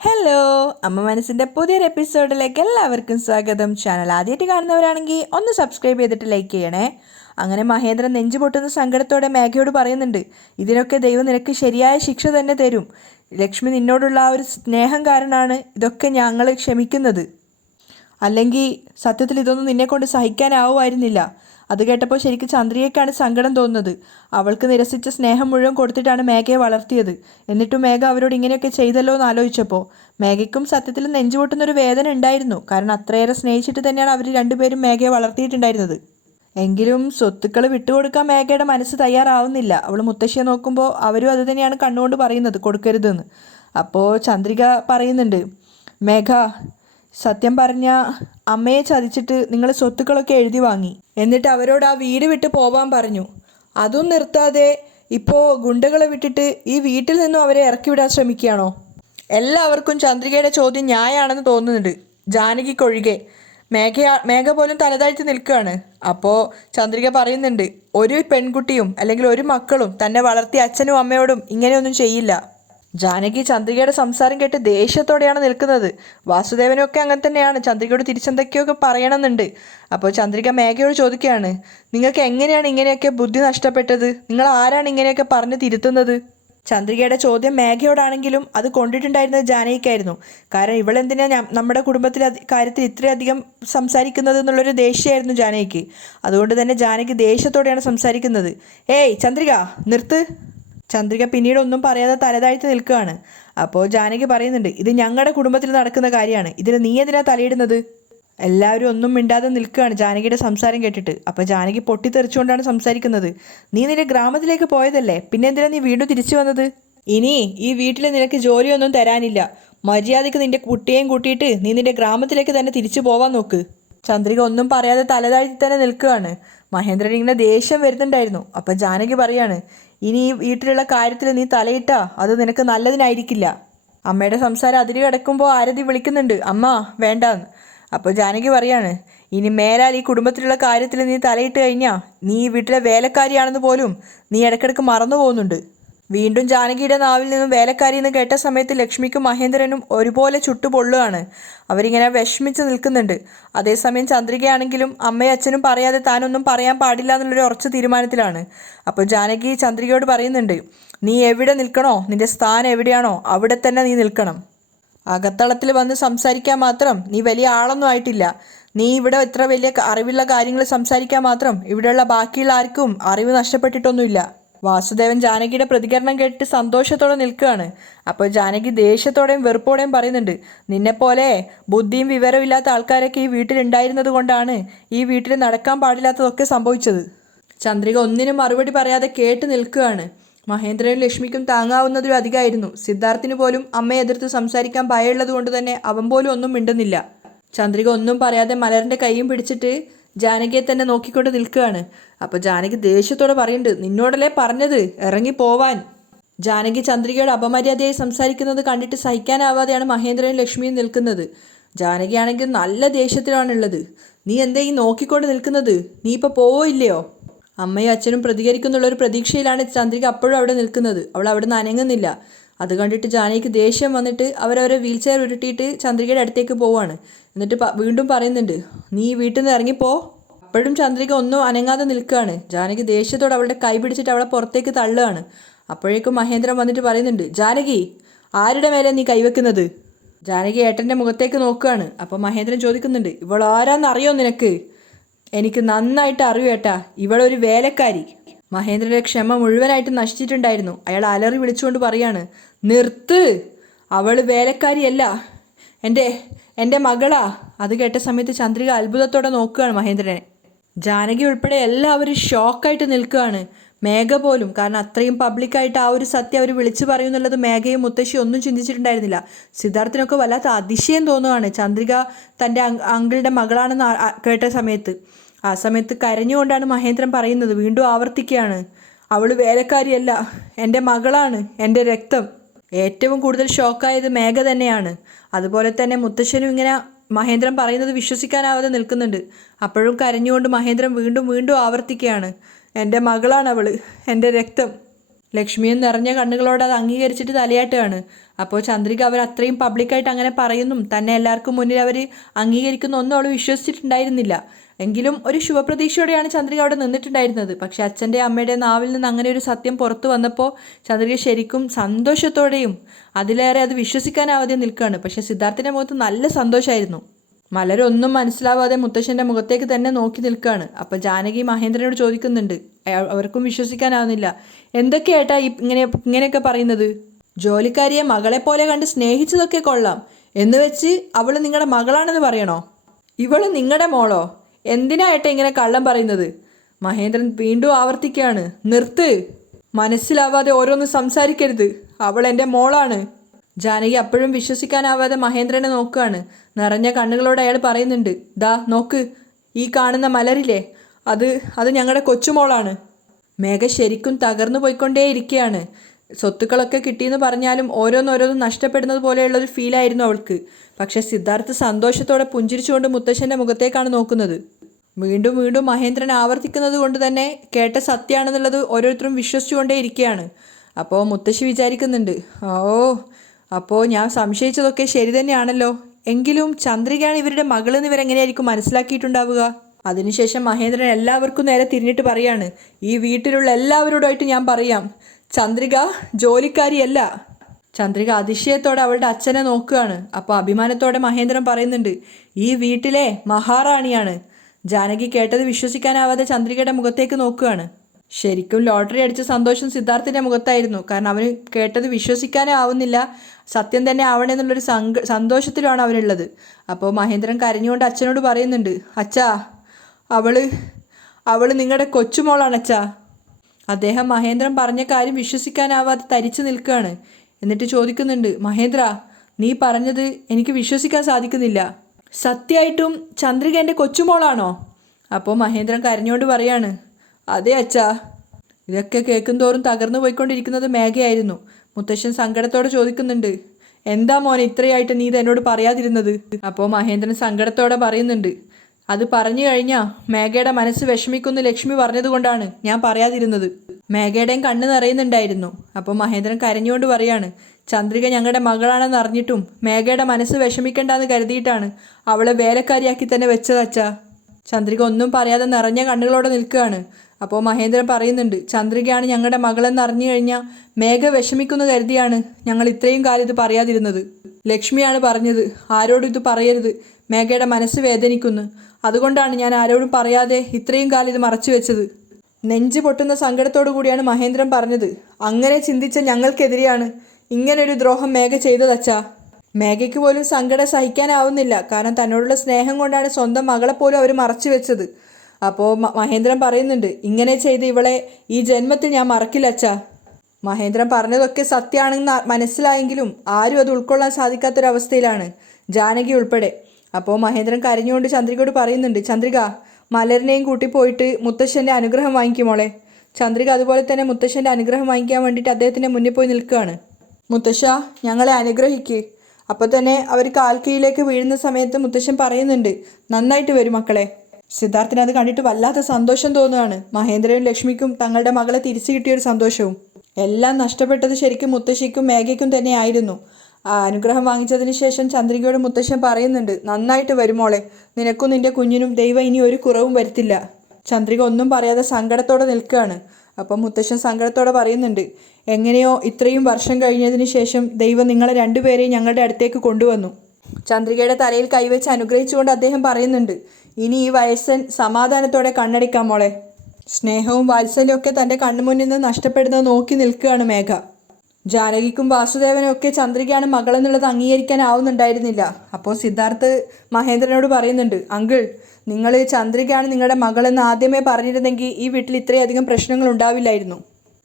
Hello, അമ്മ മനസ്സിൻ്റെ പുതിയൊരു എപ്പിസോഡിലേക്ക് എല്ലാവർക്കും സ്വാഗതം. ചാനൽ ആദ്യമായിട്ട് കാണുന്നവരാണെങ്കിൽ ഒന്ന് സബ്സ്ക്രൈബ് ചെയ്തിട്ട് ലൈക്ക് ചെയ്യണേ. അങ്ങനെ മഹേന്ദ്രൻ നെഞ്ചു പൊട്ടുന്ന സങ്കടത്തോടെ മേഘയോട് പറയുന്നുണ്ട്, ഇതിനൊക്കെ ദൈവം നിനക്ക് ശരിയായ ശിക്ഷ തന്നെ തരും. ലക്ഷ്മി നിന്നോടുള്ള ആ ഒരു സ്നേഹം കാരണമാണ് ഇതൊക്കെ ഞങ്ങൾ ക്ഷമിക്കുന്നത്. അല്ലെങ്കിൽ സത്യത്തിൽ ഇതൊന്നും നിന്നെക്കൊണ്ട് സഹിക്കാനാവുമായിരുന്നില്ല. അത് കേട്ടപ്പോൾ ശരിക്കും ചന്ദ്രികയ്ക്കാണ് സങ്കടം തോന്നുന്നത്. അവൾക്ക് നിരസിച്ച സ്നേഹം മുഴുവൻ കൊടുത്തിട്ടാണ് മേഘയെ വളർത്തിയത്. എന്നിട്ടും മേഘ അവരോട് ഇങ്ങനെയൊക്കെ ചെയ്തല്ലോ എന്ന് ആലോചിച്ചപ്പോൾ മേഘയ്ക്കും സത്യത്തിൽ നെഞ്ചുപൊട്ടുന്നൊരു വേദന ഉണ്ടായിരുന്നു. കാരണം അത്രയേറെ സ്നേഹിച്ചിട്ട് തന്നെയാണ് അവർ രണ്ടുപേരും മേഘയെ വളർത്തിയിട്ടുണ്ടായിരുന്നത്. എങ്കിലും സ്വത്തുക്കൾ വിട്ടുകൊടുക്കാൻ മേഘയുടെ മനസ്സ് തയ്യാറാവുന്നില്ല. അവൾ മുത്തശ്ശിയെ നോക്കുമ്പോൾ അവരും അത് തന്നെയാണ് കണ്ണുകൊണ്ട് പറയുന്നത്, കൊടുക്കരുതെന്ന്. അപ്പോൾ ചന്ദ്രിക പറയുന്നുണ്ട്, മേഘ സത്യം പറഞ്ഞ അമ്മയെ ചതിച്ചിട്ട് നിങ്ങൾ സ്വത്തുക്കളൊക്കെ എഴുതി വാങ്ങി, എന്നിട്ട് അവരോട് ആ വീട് വിട്ട് പോവാൻ പറഞ്ഞു. അതും നിർത്താതെ ഇപ്പോൾ ഗുണ്ടകളെ വിട്ടിട്ട് ഈ വീട്ടിൽ നിന്നും അവരെ ഇറക്കി വിടാൻ ശ്രമിക്കുകയാണോ? എല്ലാവർക്കും ചന്ദ്രികയുടെ ചോദ്യം ന്യായമാണെന്ന് തോന്നുന്നുണ്ട്, ജാനകിക്കൊഴികെ. മേഘ പോലും തലതാഴ്ത്തി നിൽക്കുകയാണ്. അപ്പോൾ ചന്ദ്രിക പറയുന്നുണ്ട്, ഒരു പെൺകുട്ടിയും അല്ലെങ്കിൽ ഒരു മക്കളും തന്നെ വളർത്തിയ അച്ഛനും അമ്മയോടും ഇങ്ങനെയൊന്നും ചെയ്യില്ല. ജാനകി ചന്ദ്രികയുടെ സംസാരം കേട്ട് ദേഷ്യത്തോടെയാണ് നിൽക്കുന്നത്. വാസുദേവനൊക്കെ അങ്ങനെ തന്നെയാണ്, ചന്ദ്രികയോട് തിരിച്ചെന്തൊക്കെയൊക്കെ പറയണമെന്നുണ്ട്. അപ്പോൾ ചന്ദ്രിക മേഘയോട് ചോദിക്കുകയാണ്, നിങ്ങൾക്ക് എങ്ങനെയാണ് ഇങ്ങനെയൊക്കെ ബുദ്ധി നഷ്ടപ്പെട്ടത്? നിങ്ങൾ ആരാണ് ഇങ്ങനെയൊക്കെ പറഞ്ഞ് തിരുത്തുന്നത്? ചന്ദ്രികയുടെ ചോദ്യം മേഘയോടാണെങ്കിലും അത് കൊണ്ടിട്ടുണ്ടായിരുന്നത് ജാനകിക്കായിരുന്നു. കാരണം ഇവളെന്തിനാ നമ്മുടെ കുടുംബത്തിലെ കാര്യത്തിൽ ഇത്രയധികം സംസാരിക്കുന്നത് എന്നുള്ളൊരു ദേഷ്യമായിരുന്നു ജാനകിക്ക്. അതുകൊണ്ട് തന്നെ ജാനകി ദേഷ്യത്തോടെയാണ് സംസാരിക്കുന്നത്. ഏയ് ചന്ദ്രിക, നിർത്ത്. ചന്ദ്രിക പിന്നീട് ഒന്നും പറയാതെ തലതാഴ്ത്തി നിൽക്കുകയാണ്. അപ്പോൾ ജാനകി പറയുന്നുണ്ട്, ഇത് ഞങ്ങളുടെ കുടുംബത്തിൽ നടക്കുന്ന കാര്യമാണ്, ഇതിന് നീ എന്തിനാ തലയിടുന്നത്? എല്ലാവരും ഒന്നും മിണ്ടാതെ നിൽക്കുകയാണ് ജാനകിയുടെ സംസാരം കേട്ടിട്ട്. അപ്പോൾ ജാനകി പൊട്ടിത്തെറിച്ചുകൊണ്ടാണ് സംസാരിക്കുന്നത്. നീ നിന്റെ ഗ്രാമത്തിലേക്ക് പോയതല്ലേ, പിന്നെ എന്തിനാ നീ വീണ്ടും തിരിച്ചു വന്നത്? ഇനി ഈ വീട്ടിൽ നിനക്ക് ജോലിയൊന്നും തരാനില്ല. മര്യാദയ്ക്ക് നിന്റെ കുട്ടിയെയും കൂട്ടിയിട്ട് നീ നിന്റെ ഗ്രാമത്തിലേക്ക് തന്നെ തിരിച്ചു പോവാൻ നോക്ക്. ചന്ദ്രിക ഒന്നും പറയാതെ തലതാഴ്ത്തി തന്നെ നിൽക്കുകയാണ്. മഹേന്ദ്രൻ ഇങ്ങനെ ദേഷ്യം വരുന്നുണ്ടായിരുന്നു. അപ്പം ജാനകി പറയാണ്, ഇനി ഈ വീട്ടിലുള്ള കാര്യത്തിൽ നീ തലയിട്ടാ അത് നിനക്ക് നല്ലതിനായിരിക്കില്ല. അമ്മയുടെ സംസാരം അതിര് കിടക്കുമ്പോൾ ആരതി വിളിക്കുന്നുണ്ട്, അമ്മ വേണ്ടാന്ന്. അപ്പോൾ ജാനകി പറയാണ്, ഇനി മേലാൽ ഈ കുടുംബത്തിലുള്ള കാര്യത്തിൽ നീ തലയിട്ട് കഴിഞ്ഞാൽ നീ ഈ വീട്ടിലെ വേലക്കാരിയാണെന്ന് പോലും നീ ഇടയ്ക്കിടയ്ക്ക് മറന്നു പോകുന്നുണ്ട്. വീണ്ടും ജാനകിയുടെ നാവിൽ നിന്നും വേലക്കാരി എന്ന് കേട്ട സമയത്ത് ലക്ഷ്മിക്കും മഹേന്ദ്രനും ഒരുപോലെ ചുട്ടുപൊള്ളുകയാണ്. അവരിങ്ങനെ വിഷമിച്ച് നിൽക്കുന്നുണ്ട്. അതേസമയം ചന്ദ്രികയാണെങ്കിലും അമ്മയും അച്ഛനും പറയാതെ താനൊന്നും പറയാൻ പാടില്ല എന്നുള്ളൊരു ഉറച്ച തീരുമാനത്തിലാണ്. അപ്പോൾ ജാനകി ചന്ദ്രികയോട് പറയുന്നുണ്ട്, നീ എവിടെ നിൽക്കണോ, നിന്റെ സ്ഥാനം എവിടെയാണോ അവിടെ തന്നെ നീ നിൽക്കണം. അകത്തളത്തിൽ വന്ന് സംസാരിക്കാൻ മാത്രം നീ വലിയ ആളൊന്നും ആയിട്ടില്ല. നീ ഇവിടെ ഇത്ര വലിയ അറിവുള്ള കാര്യങ്ങൾ സംസാരിക്കാൻ മാത്രം ഇവിടെയുള്ള ബാക്കിയുള്ള ആർക്കും അറിവ് നഷ്ടപ്പെട്ടിട്ടൊന്നുമില്ല. വാസുദേവൻ ജാനകിയുടെ പ്രതികരണം കേട്ടിട്ട് സന്തോഷത്തോടെ നിൽക്കുകയാണ്. അപ്പോൾ ജാനകി ദേഷ്യത്തോടെയും വെറുപ്പോടെയും പറയുന്നുണ്ട്, നിന്നെപ്പോലെ ബുദ്ധിയും വിവരവും ഇല്ലാത്ത ആൾക്കാരൊക്കെ ഈ വീട്ടിലുണ്ടായിരുന്നത് കൊണ്ടാണ് ഈ വീട്ടിൽ നടക്കാൻ പാടില്ലാത്തതൊക്കെ സംഭവിച്ചത്. ചന്ദ്രിക ഒന്നിനും മറുപടി പറയാതെ കേട്ട് നിൽക്കുകയാണ്. മഹേന്ദ്രനും ലക്ഷ്മിക്കും താങ്ങാവുന്നതിലും അധികമായിരുന്നു. സിദ്ധാർത്ഥിന് പോലും അമ്മയെ എതിർത്ത് സംസാരിക്കാൻ ഭയമുള്ളത് കൊണ്ട് തന്നെ അവൻ പോലും ഒന്നും മിണ്ടുന്നില്ല. ചന്ദ്രിക ഒന്നും പറയാതെ മലറിൻ്റെ കൈയും പിടിച്ചിട്ട് ജാനകിയെ തന്നെ നോക്കിക്കൊണ്ട് നിൽക്കുകയാണ്. അപ്പോൾ ജാനകി ദേഷ്യത്തോടെ പറയുന്നുണ്ട്, നിന്നോടല്ലേ പറഞ്ഞത് ഇറങ്ങിപ്പോവാൻ. ജാനകി ചന്ദ്രികയുടെ അപമര്യാദയായി സംസാരിക്കുന്നത് കണ്ടിട്ട് സഹിക്കാനാവാതെയാണ് മഹേന്ദ്രനും ലക്ഷ്മിയും നിൽക്കുന്നത്. ജാനകിയാണെങ്കിൽ നല്ല ദേഷ്യത്തിലാണുള്ളത്. നീ എന്തേ ഈ നോക്കിക്കൊണ്ട് നിൽക്കുന്നത്? നീ ഇപ്പോൾ പോവില്ലയോ? അമ്മയും അച്ഛനും പ്രതികരിക്കുന്നുള്ളൊരു പ്രതീക്ഷയിലാണ് ചന്ദ്രിക അപ്പോഴും അവിടെ നിൽക്കുന്നത്. അവൾ അവിടെ നിന്ന് അനങ്ങുന്നില്ല. അത് കണ്ടിട്ട് ജാനകിക്ക് ദേഷ്യം വന്നിട്ട് അവരവരെ വീൽ ചെയർ ഉരുട്ടിയിട്ട് ചന്ദ്രികയുടെ അടുത്തേക്ക് പോവാണ്. എന്നിട്ട് വീണ്ടും പറയുന്നുണ്ട്, നീ വീട്ടിൽ നിന്ന് ഇറങ്ങിപ്പോ. അപ്പോഴും ചന്ദ്രിക ഒന്നും അനങ്ങാതെ നിൽക്കുകയാണ്. ജാനകി ദേഷ്യത്തോടെ അവളുടെ കൈ പിടിച്ചിട്ട് അവളെ പുറത്തേക്ക് തള്ളുകയാണ്. അപ്പോഴേക്കും മഹേന്ദ്രൻ വന്നിട്ട് പറയുന്നുണ്ട്, ജാനകി, ആരുടെ മേലെ നീ കൈവെക്കുന്നത്? ജാനകി ഏട്ടൻ്റെ മുഖത്തേക്ക് നോക്കുകയാണ്. അപ്പോൾ മഹേന്ദ്രൻ ചോദിക്കുന്നുണ്ട്, ഇവൾ ആരാന്നറിയോ നിനക്ക്? എനിക്ക് നന്നായിട്ട് അറിയൂ ഏട്ടാ, ഇവളൊരു വേലക്കാരി. മഹേന്ദ്രൻ്റെ ക്ഷമ മുഴുവനായിട്ട് നശിച്ചിട്ടുണ്ടായിരുന്നു. അയാൾ അലറി വിളിച്ചുകൊണ്ട് പറയാണ്, നിർത്ത്, അവൾ വേലക്കാരിയല്ല, എൻ്റെ മകളാ. അത് കേട്ട സമയത്ത് ചന്ദ്രിക അത്ഭുതത്തോടെ നോക്കുകയാണ് മഹേന്ദ്രനെ. ജാനകി ഉൾപ്പെടെ എല്ലാവരും ഷോക്കായിട്ട് നിൽക്കുകയാണ്. മേഘ പോലും, കാരണം അത്രയും പബ്ലിക്കായിട്ട് ആ ഒരു സത്യം അവർ വിളിച്ചു പറയുന്നുള്ളത് മേഘയും മുത്തശ്ശിയും ഒന്നും ചിന്തിച്ചിട്ടുണ്ടായിരുന്നില്ല. സിദ്ധാർത്ഥിനൊക്കെ വല്ലാത്ത അതിശയം തോന്നുകയാണ് ചന്ദ്രിക തൻ്റെ അങ്കിളുടെ മകളാണെന്ന് കേട്ട സമയത്ത്. ആ സമയത്ത് കരഞ്ഞുകൊണ്ടാണ് മഹേന്ദ്രൻ പറയുന്നത്, വീണ്ടും ആവർത്തിക്കുകയാണ്, അവൾ വേലക്കാരിയല്ല, എൻ്റെ മകളാണ്, എൻ്റെ രക്തം. ഏറ്റവും കൂടുതൽ ഷോക്കായത് മേഘ തന്നെയാണ്. അതുപോലെ തന്നെ മുത്തശ്ശനും ഇങ്ങനെ മഹേന്ദ്രൻ പറയുന്നത് വിശ്വസിക്കാനാവാതെ നിൽക്കുന്നുണ്ട്. അപ്പോഴും കരഞ്ഞുകൊണ്ട് മഹേന്ദ്രൻ വീണ്ടും വീണ്ടും ആവർത്തിക്കുകയാണ്, എൻ്റെ മകളാണ് അവൾ, എൻ്റെ രക്തം. ലക്ഷ്മിയും നിറഞ്ഞ കണ്ണുകളോട് അത് അംഗീകരിച്ചിട്ട് തലയാട്ടുകയാണ്. അപ്പോൾ ചന്ദ്രിക അവർ അത്രയും പബ്ലിക്കായിട്ട് അങ്ങനെ പറയുന്നും തന്നെ എല്ലാവർക്കും മുന്നിൽ അവർ അംഗീകരിക്കുന്ന ഒന്നും അവൾ വിശ്വസിച്ചിട്ടുണ്ടായിരുന്നില്ല. എങ്കിലും ഒരു ശുഭപ്രതീക്ഷയോടെയാണ് ചന്ദ്രിക അവിടെ നിന്നിട്ടുണ്ടായിരുന്നത്. പക്ഷെ അച്ഛൻ്റെ അമ്മയുടെ നാവിൽ നിന്ന് അങ്ങനെ ഒരു സത്യം പുറത്തു വന്നപ്പോൾ ചന്ദ്രിക ശരിക്കും സന്തോഷത്തോടെയും അതിലേറെ അത് വിശ്വസിക്കാനാവാതെ നിൽക്കുകയാണ്. പക്ഷെ സിദ്ധാർത്ഥിൻ്റെ മുഖത്ത് നല്ല സന്തോഷമായിരുന്നു. മലരൊന്നും മനസ്സിലാവാതെ മുത്തശ്ശൻ്റെ മുഖത്തേക്ക് തന്നെ നോക്കി നിൽക്കുകയാണ്. അപ്പം ജാനകി മഹേന്ദ്രനോട് ചോദിക്കുന്നുണ്ട്. അവർക്കും വിശ്വസിക്കാനാവുന്നില്ല. എന്തൊക്കെയായിട്ടാ ഇങ്ങനെയൊക്കെ പറയുന്നത്? ജോലിക്കാരിയെ മകളെപ്പോലെ കണ്ട് സ്നേഹിച്ചതൊക്കെ കൊള്ളാം എന്ന് വെച്ച് അവൾ നിങ്ങളുടെ മകളാണെന്ന് പറയണോ? ഇവള് നിങ്ങളുടെ മോളോ? എന്തിനായിട്ടാ ഇങ്ങനെ കള്ളം പറയുന്നത്? മഹേന്ദ്രൻ വീണ്ടും ആവർത്തിക്കുകയാണ്. നിർത്ത്, മനസ്സിലാവാതെ ഓരോന്ന് സംസാരിക്കരുത്. അവൾ എൻ്റെ മോളാണ്. ജാനകി അപ്പോഴും വിശ്വസിക്കാനാവാതെ മഹേന്ദ്രനെ നോക്കുകയാണ്. നിറഞ്ഞ കണ്ണുകളോടെ അയാൾ പറയുന്നുണ്ട്. ദാ നോക്ക്, ഈ കാണുന്ന മലരില്ലേ, അത് ഞങ്ങളുടെ കൊച്ചുമോളാണ്. മേഘ ശരിക്കും തകർന്നു പോയിക്കൊണ്ടേയിരിക്കുകയാണ്. സ്വത്തുക്കളൊക്കെ കിട്ടിയെന്ന് പറഞ്ഞാലും ഓരോന്നോരോന്നും നഷ്ടപ്പെടുന്നത് പോലെയുള്ളൊരു ഫീലായിരുന്നു അവൾക്ക്. പക്ഷേ സിദ്ധാർത്ഥ് സന്തോഷത്തോടെ പുഞ്ചിരിച്ചുകൊണ്ട് മുത്തശ്ശൻ്റെ മുഖത്തേക്കാണ് നോക്കുന്നത്. വീണ്ടും വീണ്ടും മഹേന്ദ്രൻ ആവർത്തിക്കുന്നത് കൊണ്ട് തന്നെ കേട്ട സത്യമാണെന്നുള്ളത് ഓരോരുത്തരും വിശ്വസിച്ചുകൊണ്ടേ ഇരിക്കുകയാണ്. അപ്പോൾ മുത്തശ്ശി വിചാരിക്കുന്നുണ്ട്, അപ്പോൾ ഞാൻ സംശയിച്ചതൊക്കെ ശരി തന്നെയാണല്ലോ. എങ്കിലും ചന്ദ്രികയാണ് ഇവരുടെ മകളെന്ന് ഇവരെങ്ങനെയായിരിക്കും മനസ്സിലാക്കിയിട്ടുണ്ടാവുക? അതിനുശേഷം മഹേന്ദ്രൻ എല്ലാവർക്കും നേരെ തിരിഞ്ഞിട്ട് പറയാണ്. ഈ വീട്ടിലുള്ള എല്ലാവരോടായിട്ട് ഞാൻ പറയാം, ചന്ദ്രിക ജോലിക്കാരിയല്ല. ചന്ദ്രിക അതിശയത്തോടെ അവളുടെ അച്ഛനെ നോക്കുകയാണ്. അപ്പോൾ അഭിമാനത്തോടെ മഹേന്ദ്രൻ പറയുന്നുണ്ട്, ഈ വീട്ടിലെ മഹാറാണിയാണ്. ജാനകി കേട്ടത് വിശ്വസിക്കാനാവാതെ ചന്ദ്രികയുടെ മുഖത്തേക്ക് നോക്കുകയാണ്. ശരിക്കും ലോട്ടറി അടിച്ച സന്തോഷം സിദ്ധാർത്ഥിൻ്റെ മുഖത്തായിരുന്നു. കാരണം അവന് കേട്ടത് വിശ്വസിക്കാനേ ആവുന്നില്ല. സത്യം തന്നെ ആവണമെന്നുള്ളൊരു സന്തോഷത്തിലാണ് അവനുള്ളത്. അപ്പോൾ മഹേന്ദ്രൻ കരഞ്ഞുകൊണ്ട് അച്ഛനോട് പറയുന്നുണ്ട്, അച്ഛാ, അവള് നിങ്ങളുടെ കൊച്ചുമോളാണ് അച്ഛാ. അദ്ദേഹം മഹേന്ദ്രൻ പറഞ്ഞ കാര്യം വിശ്വസിക്കാനാവാതെ തരിച്ചു നിൽക്കുകയാണ്. എന്നിട്ട് ചോദിക്കുന്നുണ്ട്, മഹേന്ദ്ര, നീ പറഞ്ഞത് എനിക്ക് വിശ്വസിക്കാൻ സാധിക്കുന്നില്ല. സത്യമായിട്ടും ചന്ദ്രിക എൻ്റെ കൊച്ചുമോളാണോ? അപ്പോൾ മഹേന്ദ്രൻ കരഞ്ഞുകൊണ്ട് പറയാണ്, അതെ അച്ഛാ. ഇതൊക്കെ കേൾക്കുന്തോറും തകർന്നു പോയിക്കൊണ്ടിരിക്കുന്നത് മേഘയായിരുന്നു. മുത്തശ്ശൻ സങ്കടത്തോടെ ചോദിക്കുന്നുണ്ട്, എന്താ മോനെ ഇത്രയായിട്ട് നീ ഇത് എന്നോട് പറയാതിരുന്നത്? അപ്പോൾ മഹേന്ദ്രൻ സങ്കടത്തോടെ പറയുന്നുണ്ട്, അത് പറഞ്ഞു കഴിഞ്ഞാൽ മേഘയുടെ മനസ്സ് വിഷമിക്കുമെന്ന് ലക്ഷ്മി പറഞ്ഞതുകൊണ്ടാണ് ഞാൻ പറയാതിരുന്നത്. മേഘയുടെയും കണ്ണ് നിറയുന്നുണ്ടായിരുന്നു. അപ്പോൾ മഹേന്ദ്രൻ കരഞ്ഞുകൊണ്ട് പറയാണ്, ചന്ദ്രിക ഞങ്ങളുടെ മകളാണെന്ന് അറിഞ്ഞിട്ടും മേഘയുടെ മനസ്സ് വിഷമിക്കണ്ടെന്ന് കരുതിയിട്ടാണ് അവളെ വേലക്കാരിയാക്കി തന്നെ വെച്ചതച്ചാ. ചന്ദ്രിക ഒന്നും പറയാതെ നിറഞ്ഞ കണ്ണുകളോടെ നിൽക്കുകയാണ്. അപ്പോൾ മഹേന്ദ്രൻ പറയുന്നുണ്ട്, ചന്ദ്രികയാണ് ഞങ്ങളുടെ മകളെന്ന് അറിഞ്ഞു കഴിഞ്ഞാൽ മേഘ വിഷമിക്കുന്നു കരുതിയാണ് ഞങ്ങൾ ഇത്രയും കാലം ഇത് പറയാതിരുന്നത്. ലക്ഷ്മിയാണ് പറഞ്ഞത്, ആരോടും ഇത് പറയരുത്, മേഘയുടെ മനസ്സ് വേദനിക്കുന്നു. അതുകൊണ്ടാണ് ഞാൻ ആരോടും പറയാതെ ഇത്രയും കാലം ഇത് മറച്ചു വെച്ചത്. നെഞ്ച് പൊട്ടുന്ന സങ്കടത്തോടു കൂടിയാണ് മഹേന്ദ്രൻ പറഞ്ഞത്. അങ്ങനെ ചിന്തിച്ച ഞങ്ങൾക്കെതിരെയാണ് ഇങ്ങനൊരു ദ്രോഹം മേഘ ചെയ്തതച്ചാ. മേഘയ്ക്ക് പോലും സങ്കടം സഹിക്കാനാവുന്നില്ല. കാരണം തന്നോടുള്ള സ്നേഹം കൊണ്ടാണ് സ്വന്തം മകളെപ്പോലും അവർ മറച്ചു വെച്ചത്. അപ്പോൾ മഹേന്ദ്രൻ പറയുന്നുണ്ട്, ഇങ്ങനെ ചെയ്ത് ഇവളെ ഈ ജന്മത്തിൽ ഞാൻ മറക്കില്ല അച്ഛാ. മഹേന്ദ്രൻ പറഞ്ഞതൊക്കെ സത്യമാണെന്ന് മനസ്സിലായെങ്കിലും ആരും അത് ഉൾക്കൊള്ളാൻ സാധിക്കാത്തൊരവസ്ഥയിലാണ്, ജാനകി ഉൾപ്പെടെ. അപ്പോൾ മഹേന്ദ്രൻ കരഞ്ഞുകൊണ്ട് ചന്ദ്രികയോട് പറയുന്നുണ്ട്, ചന്ദ്രിക, മലരിനെയും കൂട്ടി പോയിട്ട് മുത്തശ്ശൻ്റെ അനുഗ്രഹം വാങ്ങിക്കുമോളെ. ചന്ദ്രിക അതുപോലെ തന്നെ മുത്തശ്ശൻ്റെ അനുഗ്രഹം വാങ്ങിക്കാൻ വേണ്ടിയിട്ട് അദ്ദേഹത്തിൻ്റെ മുന്നിൽ പോയി നിൽക്കുകയാണ്. മുത്തശ്ശ, ഞങ്ങളെ അനുഗ്രഹിക്ക്. അപ്പോൾ തന്നെ അവർ കാൽക്കീഴിലേക്ക് വീഴുന്ന സമയത്ത് മുത്തശ്ശൻ പറയുന്നുണ്ട്, നന്നായിട്ട് വരും മക്കളെ. സിദ്ധാർത്ഥിന് അത് കണ്ടിട്ട് വല്ലാത്ത സന്തോഷം തോന്നുകയാണ്. മഹേന്ദ്രനും ലക്ഷ്മിക്കും തങ്ങളുടെ മകളെ തിരിച്ചു കിട്ടിയൊരു സന്തോഷവും. എല്ലാം നഷ്ടപ്പെട്ടത് ശരിക്കും മുത്തശ്ശിക്കും മേഘയ്ക്കും തന്നെയായിരുന്നു. ആ അനുഗ്രഹം വാങ്ങിച്ചതിന് ശേഷം ചന്ദ്രികയോട് മുത്തശ്ശൻ പറയുന്നുണ്ട്, നന്നായിട്ട് വരുമോളെ, നിനക്കും നിന്റെ കുഞ്ഞിനും ദൈവം ഇനി ഒരു കുറവും വരുത്തില്ല. ചന്ദ്രിക ഒന്നും പറയാതെ സങ്കടത്തോടെ നിൽക്കുകയാണ്. അപ്പം മുത്തശ്ശൻ സങ്കടത്തോടെ പറയുന്നുണ്ട്, എങ്ങനെയോ ഇത്രയും വർഷം കഴിഞ്ഞതിന് ശേഷം ദൈവം നിങ്ങളെ രണ്ടുപേരെയും ഞങ്ങളുടെ അടുത്തേക്ക് കൊണ്ടുവന്നു. ചന്ദ്രികയുടെ തലയിൽ കൈവച്ച് അനുഗ്രഹിച്ചുകൊണ്ട് അദ്ദേഹം പറയുന്നുണ്ട്, ഇനി ഈ വയസ്സൻ സമാധാനത്തോടെ കണ്ണടിക്കാം മോളെ. സ്നേഹവും വാത്സല്യവും ഒക്കെ തൻ്റെ കണ്ണുമുന്നിൽ നിന്ന് നഷ്ടപ്പെടുന്നത് നോക്കി നിൽക്കുകയാണ് മേഘ. ജാനകിക്കും വാസുദേവനും ഒക്കെ ചന്ദ്രികയാണ് മകളെന്നുള്ളത് അംഗീകരിക്കാനാവുന്നുണ്ടായിരുന്നില്ല. അപ്പോൾ സിദ്ധാർത്ഥ് മഹേന്ദ്രനോട് പറയുന്നുണ്ട്, അങ്കിൾ, നിങ്ങൾ ചന്ദ്രികയാണ് നിങ്ങളുടെ മകളെന്ന് ആദ്യമേ പറഞ്ഞിരുന്നെങ്കിൽ ഈ വീട്ടിൽ ഇത്രയധികം പ്രശ്നങ്ങൾ ഉണ്ടാവില്ലായിരുന്നു.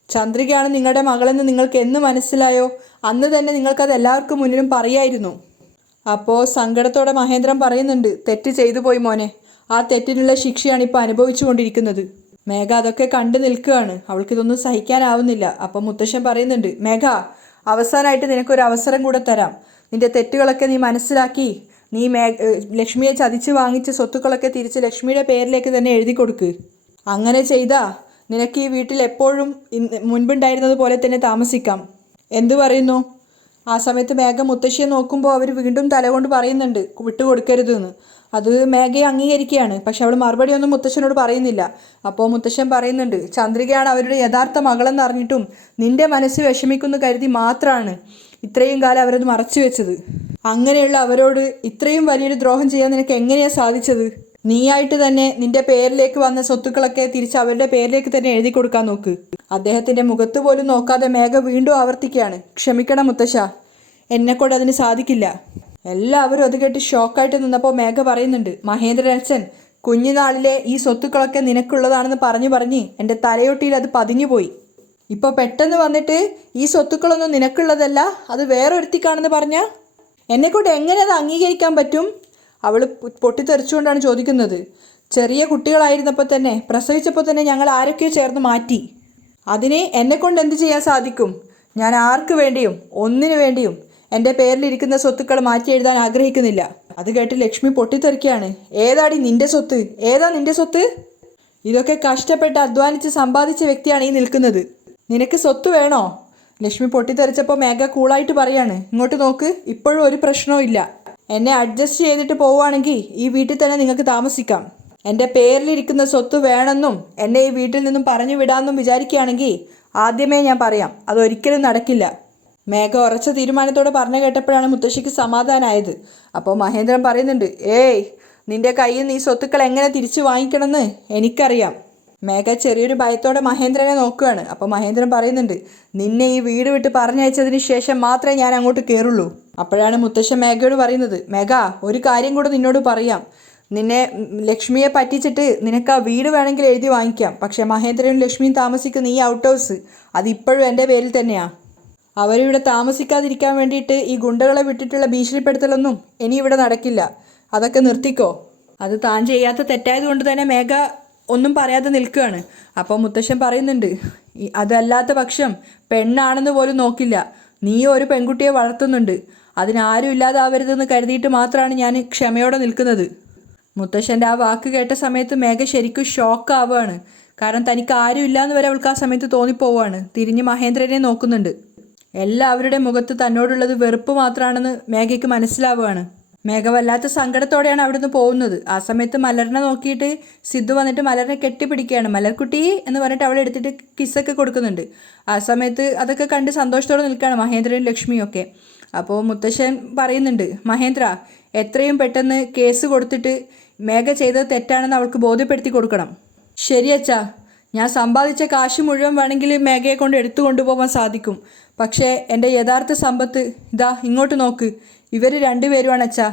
ചന്ദ്രികയാണ് നിങ്ങളുടെ മകളെന്ന് നിങ്ങൾക്ക് എന്ന് മനസ്സിലായോ അന്ന് തന്നെ നിങ്ങൾക്കത് എല്ലാവർക്കും മുന്നിലും പറയായിരുന്നു. അപ്പോൾ സങ്കടത്തോടെ മഹേന്ദ്രൻ പറയുന്നുണ്ട്, തെറ്റ് ചെയ്തു പോയി മോനെ, ആ തെറ്റിനുള്ള ശിക്ഷയാണ് ഇപ്പോൾ അനുഭവിച്ചു കൊണ്ടിരിക്കുന്നത്. മേഘ അതൊക്കെ കണ്ടു നിൽക്കുകയാണ്. അവൾക്കിതൊന്നും സഹിക്കാനാവുന്നില്ല. അപ്പം മുത്തശ്ശൻ പറയുന്നുണ്ട്, മേഘ, അവസാനമായിട്ട് നിനക്കൊരു അവസരം കൂടെ തരാം. നിന്റെ തെറ്റുകളൊക്കെ നീ മനസ്സിലാക്കി നീ ലക്ഷ്മിയെ ചതിച്ച് വാങ്ങിച്ച സ്വത്തുക്കളൊക്കെ തിരിച്ച് ലക്ഷ്മിയുടെ പേരിലേക്ക് തന്നെ എഴുതി കൊടുക്ക്. അങ്ങനെ ചെയ്താൽ നിനക്ക് ഈ വീട്ടിൽ എപ്പോഴും മുൻപുണ്ടായിരുന്നത് പോലെ തന്നെ താമസിക്കാം. എന്തു പറയുന്നു? ആ സമയത്ത് മേഘ മുത്തശ്ശിയെ നോക്കുമ്പോൾ അവർ വീണ്ടും തലകൊണ്ട് പറയുന്നുണ്ട് വിട്ടുകൊടുക്കരുതെന്ന്. അത് മേഘയെ അംഗീകരിക്കുകയാണ്. പക്ഷെ അവൾ മറുപടി ഒന്നും മുത്തശ്ശനോട് പറയുന്നില്ല. അപ്പോൾ മുത്തശ്ശൻ പറയുന്നുണ്ട്, ചന്ദ്രികയാണ് അവരുടെ യഥാർത്ഥ മകളെന്ന് അറിഞ്ഞിട്ടും നിന്റെ മനസ്സ് വിഷമിക്കുന്നു കരുതി മാത്രമാണ് ഇത്രയും കാലം അവരത് മറച്ചു വെച്ചത്. അങ്ങനെയുള്ള അവരോട് ഇത്രയും വലിയൊരു ദ്രോഹം ചെയ്യാൻ നിനക്ക് എങ്ങനെയാണ് സാധിച്ചത്? നീയായിട്ട് തന്നെ നിന്റെ പേരിലേക്ക് വന്ന സ്വത്തുക്കളൊക്കെ തിരിച്ച് അവരുടെ പേരിലേക്ക് തന്നെ എഴുതി കൊടുക്കാൻ നോക്ക്. അദ്ദേഹത്തിന്റെ മുഖത്ത് പോലും നോക്കാതെ മേഘ വീണ്ടും ആവർത്തിക്കുകയാണ്, ക്ഷമിക്കണം മുത്തശ്ശ, എന്നെക്കൊണ്ട് അതിന് സാധിക്കില്ല. എല്ലാവരും അത് കേട്ട് ഷോക്കായിട്ട് നിന്നപ്പോൾ മേഘ പറയുന്നുണ്ട്, മഹേന്ദ്രൻ അച്ഛൻ, കുഞ്ഞുനാളിലെ ഈ സ്വത്തുക്കളൊക്കെ നിനക്കുള്ളതാണെന്ന് പറഞ്ഞ് എൻ്റെ തലയൊട്ടിയിൽ അത് പതിഞ്ഞുപോയി. ഇപ്പോൾ പെട്ടെന്ന് വന്നിട്ട് ഈ സ്വത്തുക്കളൊന്നും നിനക്കുള്ളതല്ല, അത് വേറൊരുത്തിക്കാണെന്ന് പറഞ്ഞാൽ എന്നെക്കൊണ്ട് എങ്ങനെ അത് അംഗീകരിക്കാൻ പറ്റും? അവൾ പൊട്ടിത്തെറിച്ചുകൊണ്ടാണ് ചോദിക്കുന്നത്. ചെറിയ കുട്ടികളായിരുന്നപ്പോൾ തന്നെ, പ്രസവിച്ചപ്പോൾ തന്നെ ഞങ്ങൾ ആരൊക്കെയോ ചേർന്ന് മാറ്റി. അതിന് എന്നെക്കൊണ്ട് എന്ത് ചെയ്യാൻ സാധിക്കും? ഞാൻ ആർക്ക് വേണ്ടിയും ഒന്നിനു വേണ്ടിയും എൻ്റെ പേരിലിരിക്കുന്ന സ്വത്തുക്കൾ മാറ്റി എഴുതാൻ ആഗ്രഹിക്കുന്നില്ല. അത് കേട്ട് ലക്ഷ്മി പൊട്ടിത്തെറിക്കുകയാണ്. ഏതാടി നിന്റെ സ്വത്ത്? ഏതാ നിന്റെ സ്വത്ത്? ഇതൊക്കെ കഷ്ടപ്പെട്ട് അധ്വാനിച്ച് സമ്പാദിച്ച വ്യക്തിയാണ് ഈ നിൽക്കുന്നത്. നിനക്ക് സ്വത്ത് വേണോ? ലക്ഷ്മി പൊട്ടിത്തെറിച്ചപ്പോൾ മേഘ കൂളായിട്ട് പറയാണ്, ഇങ്ങോട്ട് നോക്ക്, ഇപ്പോഴും ഒരു പ്രശ്നവും ഇല്ല. എന്നെ അഡ്ജസ്റ്റ് ചെയ്തിട്ട് പോവുകയാണെങ്കിൽ ഈ വീട്ടിൽ തന്നെ നിങ്ങൾക്ക് താമസിക്കാം. എൻ്റെ പേരിലിരിക്കുന്ന സ്വത്ത് വേണമെന്നും എന്നെ ഈ വീട്ടിൽ നിന്നും പറഞ്ഞു വിടാമെന്നും വിചാരിക്കുകയാണെങ്കിൽ ആദ്യമേ ഞാൻ പറയാം, അതൊരിക്കലും നടക്കില്ല. മേഘ ഉറച്ച തീരുമാനത്തോടെ പറഞ്ഞു കേട്ടപ്പോഴാണ് മുത്തശ്ശിക്ക് സമാധാനമായത്. അപ്പോൾ മഹേന്ദ്രൻ പറയുന്നുണ്ട്, ഏയ്, നിന്റെ കയ്യിൽ നിന്ന് ഈ സ്വത്തുക്കൾ എങ്ങനെ തിരിച്ചു വാങ്ങിക്കണമെന്ന് എനിക്കറിയാം. മേഘ ചെറിയൊരു ഭയത്തോടെ മഹേന്ദ്രനെ നോക്കുകയാണ്. അപ്പോൾ മഹേന്ദ്രൻ പറയുന്നുണ്ട്, നിന്നെ ഈ വീട് വിട്ട് പറഞ്ഞയച്ചതിന് ശേഷം മാത്രമേ ഞാൻ അങ്ങോട്ട് കയറുള്ളൂ. അപ്പോഴാണ് മുത്തശ്ശൻ മേഘയോട് പറയുന്നത്, മേഘ, ഒരു കാര്യം കൂടെ നിന്നോട് പറയാം. നിന്നെ ലക്ഷ്മിയെ പറ്റിച്ചിട്ട് നിനക്ക് ആ വീട് വേണമെങ്കിൽ എഴുതി വാങ്ങിക്കാം. പക്ഷേ മഹേന്ദ്രനും ലക്ഷ്മിയും താമസിക്കുന്ന ഈ ഔട്ട് ഹൗസ് അതിപ്പോഴും എൻ്റെ പേരിൽ തന്നെയാണ്. അവരിവിടെ താമസിക്കാതിരിക്കാൻ വേണ്ടിയിട്ട് ഈ ഗുണ്ടകളെ വിട്ടിട്ടുള്ള ഭീഷണിപ്പെടുത്തലൊന്നും ഇനി ഇവിടെ നടക്കില്ല. അതൊക്കെ നിർത്തിക്കോ. അത് താൻ ചെയ്യാത്ത തെറ്റായതുകൊണ്ട് തന്നെ മേഘ ഒന്നും പറയാതെ നിൽക്കുകയാണ്. അപ്പോൾ മുത്തശ്ശൻ പറയുന്നുണ്ട്, അതല്ലാത്ത പക്ഷം പെണ്ണാണെന്ന് പോലും നോക്കില്ല. നീ ഒരു പെൺകുട്ടിയെ വളർത്തുന്നുണ്ട്, അതിനാരും ഇല്ലാതാവരുതെന്ന് കരുതിയിട്ട് മാത്രമാണ് ഞാൻ ക്ഷമയോടെ നിൽക്കുന്നത്. മുത്തശ്ശൻ്റെ ആ വാക്ക് കേട്ട സമയത്ത് മേഘ ശരിക്കും ഷോക്കാവുകയാണ്. കാരണം തനിക്ക് ആരും ഇല്ലയെന്ന് വരെ അവൾക്ക് ആ സമയത്ത് തോന്നിപ്പോവുകയാണ്. തിരിഞ്ഞ് മഹേന്ദ്രനെ നോക്കുന്നുണ്ട്. എല്ലാവരുടെ മുഖത്ത് തന്നോടുള്ളത് വെറുപ്പ് മാത്രമാണെന്ന് മേഘയ്ക്ക് മനസ്സിലാവുകയാണ്. മേഘ വല്ലാത്ത സങ്കടത്തോടെയാണ് അവിടുന്ന് പോകുന്നത്. ആ സമയത്ത് മലറിനെ നോക്കിയിട്ട് സിദ്ധു വന്നിട്ട് മലറിനെ കെട്ടിപ്പിടിക്കുകയാണ്. മലർക്കുട്ടി എന്ന് പറഞ്ഞിട്ട് അവളെ എടുത്തിട്ട് കിസ്സൊക്കെ കൊടുക്കുന്നുണ്ട്. ആ സമയത്ത് അതൊക്കെ കണ്ട് സന്തോഷത്തോടെ നിൽക്കുകയാണ് മഹേന്ദ്രനും ലക്ഷ്മിയും ഒക്കെ. അപ്പോൾ മുത്തശ്ശൻ പറയുന്നുണ്ട്, മഹേന്ദ്ര, എത്രയും പെട്ടെന്ന് കേസ് കൊടുത്തിട്ട് മേഘ ചെയ്തത് തെറ്റാണെന്ന് അവൾക്ക് ബോധ്യപ്പെടുത്തി കൊടുക്കണം. ശരി അച്ഛാ, ഞാൻ സമ്പാദിച്ച കാശ് മുഴുവൻ വേണമെങ്കിൽ മേഘയെ കൊണ്ട് എടുത്തു കൊണ്ടുപോകാൻ സാധിക്കും. പക്ഷേ എൻ്റെ യഥാർത്ഥ സമ്പത്ത് ഇതാ ഇങ്ങോട്ട് നോക്ക്, ഇവർ രണ്ടുപേരുമാണ് അച്ഛാ.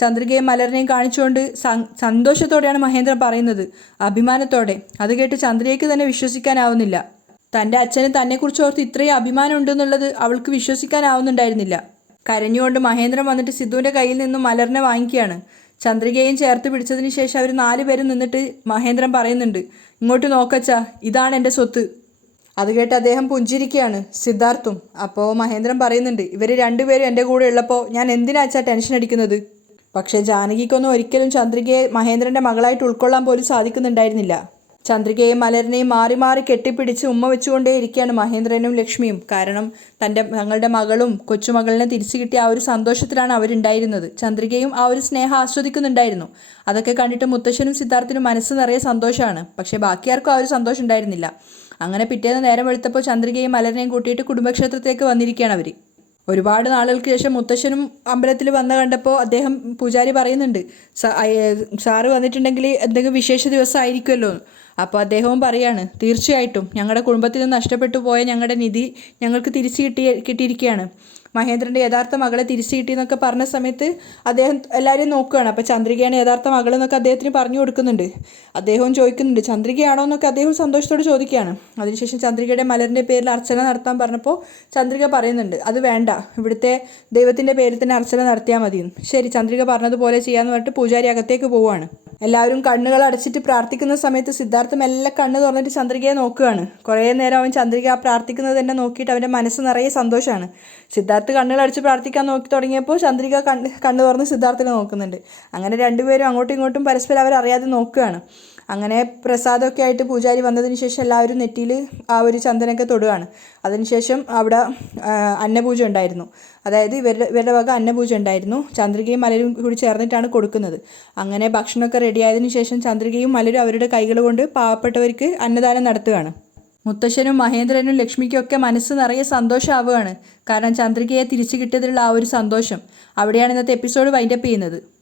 ചന്ദ്രികയും മലറിനെയും കാണിച്ചുകൊണ്ട് സന്തോഷത്തോടെയാണ് മഹേന്ദ്രൻ പറയുന്നത്, അഭിമാനത്തോടെ. അത് കേട്ട് ചന്ദ്രികയ്ക്ക് തന്നെ വിശ്വസിക്കാനാവുന്നില്ല. തൻ്റെ അച്ഛന് തന്നെക്കുറിച്ച് ഓർത്ത് ഇത്രയും അഭിമാനം ഉണ്ടെന്നുള്ളത് അവൾക്ക് വിശ്വസിക്കാനാവുന്നുണ്ടായിരുന്നില്ല. കരഞ്ഞുകൊണ്ട് മഹേന്ദ്രൻ വന്നിട്ട് സിദ്ധുവിൻ്റെ കയ്യിൽ നിന്നും മലറിനെ വാങ്ങിക്കുകയാണ്. ചന്ദ്രികയും ചേർത്ത് പിടിച്ചതിന് ശേഷം അവർ 4 പേരും നിന്നിട്ട് മഹേന്ദ്രൻ പറയുന്നുണ്ട്, ഇങ്ങോട്ട് നോക്കച്ചാ, ഇതാണ് എൻ്റെ സ്വത്ത്. അത് കേട്ട് അദ്ദേഹം പുഞ്ചിരിക്കുകയാണ്, സിദ്ധാർത്ഥും. അപ്പോൾ മഹേന്ദ്രൻ പറയുന്നുണ്ട്, ഇവർ രണ്ടുപേരും എൻ്റെ കൂടെ ഉള്ളപ്പോൾ ഞാൻ എന്തിനാച്ചാ ടെൻഷൻ അടിക്കുന്നത്? പക്ഷേ ജാനകിക്കൊന്നും ഒരിക്കലും ചന്ദ്രികയെ മഹേന്ദ്രൻ്റെ മകളായിട്ട് ഉൾക്കൊള്ളാൻ പോലും സാധിക്കുന്നുണ്ടായിരുന്നില്ല. ചന്ദ്രികയും മലറിനെയും മാറി മാറി കെട്ടിപ്പിടിച്ച് ഉമ്മ വെച്ചുകൊണ്ടേ ഇരിക്കുകയാണ് മഹേന്ദ്രനും ലക്ഷ്മിയും. കാരണം തങ്ങളുടെ മകളും കൊച്ചുമകളിനെ തിരിച്ചു കിട്ടിയ ആ ഒരു സന്തോഷത്തിലാണ് അവരുണ്ടായിരുന്നത്. ചന്ദ്രികയും ആ ഒരു സ്നേഹം ആസ്വദിക്കുന്നുണ്ടായിരുന്നു. അതൊക്കെ കണ്ടിട്ട് മുത്തശ്ശനും സിദ്ധാർത്ഥിനും മനസ്സ് നിറയെ സന്തോഷമാണ്. പക്ഷേ ബാക്കി ആർക്കും ആ ഒരു സന്തോഷം ഉണ്ടായിരുന്നില്ല. അങ്ങനെ പിറ്റേന്ന് നേരം വെളുത്തപ്പോൾ ചന്ദ്രികയും മലറിനെയും കൂട്ടിയിട്ട് കുടുംബക്ഷേത്രത്തിലേക്ക് വന്നിരിക്കുകയാണ് അവർ. ഒരുപാട് നാളുകൾക്ക് ശേഷം മുത്തശ്ശനും അമ്പലത്തിൽ വന്ന കണ്ടപ്പോൾ അദ്ദേഹം പൂജാരി പറയുന്നുണ്ട്, സാറ് വന്നിട്ടുണ്ടെങ്കിൽ എന്തെങ്കിലും വിശേഷ ദിവസം ആയിരിക്കുമല്ലോ. അപ്പോൾ അദ്ദേഹവും പറയാണ്, തീർച്ചയായിട്ടും ഞങ്ങളുടെ കുടുംബത്തിൽ നിന്ന് നഷ്ടപ്പെട്ടു പോയ ഞങ്ങളുടെ നിധി ഞങ്ങൾക്ക് തിരിച്ച് കിട്ടിയിരിക്കുകയാണ്. മഹേന്ദ്രൻ്റെ യഥാർത്ഥ മകളെ തിരിച്ചു കിട്ടിയെന്നൊക്കെ പറഞ്ഞ സമയത്ത് അദ്ദേഹം എല്ലാവരെയും നോക്കുകയാണ്. അപ്പോൾ ചന്ദ്രികയാണ് യഥാർത്ഥ മകളെന്നൊക്കെ അദ്ദേഹത്തിന് പറഞ്ഞു കൊടുക്കുന്നുണ്ട്. അദ്ദേഹവും ചോദിക്കുന്നുണ്ട്, ചന്ദ്രികയാണോ എന്നൊക്കെ അദ്ദേഹം സന്തോഷത്തോടെ ചോദിക്കുകയാണ്. അതിനുശേഷം ചന്ദ്രികയുടെ മലറിൻ്റെ പേരിൽ അർച്ചന നടത്താൻ പറഞ്ഞപ്പോൾ ചന്ദ്രിക പറയുന്നുണ്ട്, അത് വേണ്ട, ഇവിടുത്തെ ദൈവത്തിൻ്റെ പേരിൽ തന്നെ അർച്ചന നടത്തിയാൽ മതി. ശരി, ചന്ദ്രിക പറഞ്ഞതുപോലെ ചെയ്യാമെന്ന് പറഞ്ഞിട്ട് പൂജാരി അകത്തേക്ക് പോവുകയാണ്. എല്ലാവരും കണ്ണുകൾ അടച്ചിട്ട് പ്രാർത്ഥിക്കുന്ന സമയത്ത് സിദ്ധാർത്ഥം എല്ലാം കണ്ണ് തുറന്നിട്ട് ചന്ദ്രികയെ നോക്കുകയാണ്. കുറേ നേരം അവൻ ചന്ദ്രിക പ്രാർത്ഥിക്കുന്നത് തന്നെ നോക്കിയിട്ട് അവൻ്റെ മനസ്സ് നിറയെ സന്തോഷമാണ്. സിദ്ധാർത്ഥ് കണ്ണുകളടിച്ച് പ്രാർത്ഥിക്കാൻ നോക്കി തുടങ്ങിയപ്പോൾ ചന്ദ്രിക കണ്ണ് തുറന്ന് സിദ്ധാർത്ഥിനെ നോക്കുന്നുണ്ട്. അങ്ങനെ രണ്ടുപേരും അങ്ങോട്ടും ഇങ്ങോട്ടും പരസ്പരം അവരറിയാതെ നോക്കുകയാണ്. അങ്ങനെ പ്രസാദമൊക്കെ ആയിട്ട് പൂജാരി വന്നതിന് ശേഷം എല്ലാവരും നെറ്റിയിൽ ആ ഒരു ചന്ദനമൊക്കെ തൊടുകയാണ്. അതിനുശേഷം അവിടെ അന്നപൂജ ഉണ്ടായിരുന്നു. അതായത് ഇവരുടെ വക അന്നപൂജ ഉണ്ടായിരുന്നു. ചന്ദ്രികയും മലരും കൂടി ചേർന്നിട്ടാണ് കൊടുക്കുന്നത്. അങ്ങനെ ഭക്ഷണമൊക്കെ റെഡിയായതിനു ശേഷം ചന്ദ്രികയും മലരും അവരുടെ കൈകൾ കൊണ്ട് പാവപ്പെട്ടവർക്ക് അന്നദാനം നടത്തുകയാണ്. മുത്തശ്ശനും മഹേന്ദ്രനും ലക്ഷ്മിക്കും ഒക്കെ മനസ്സ് നിറയെ സന്തോഷമാവുകയാണ്. കാരണം ചന്ദ്രികയെ തിരിച്ചു കിട്ടിയതിലുള്ള ആ ഒരു സന്തോഷം. അവിടെയാണ് ഇന്നത്തെ എപ്പിസോഡ് വൈൻഡപ്പ് ചെയ്യുന്നത്.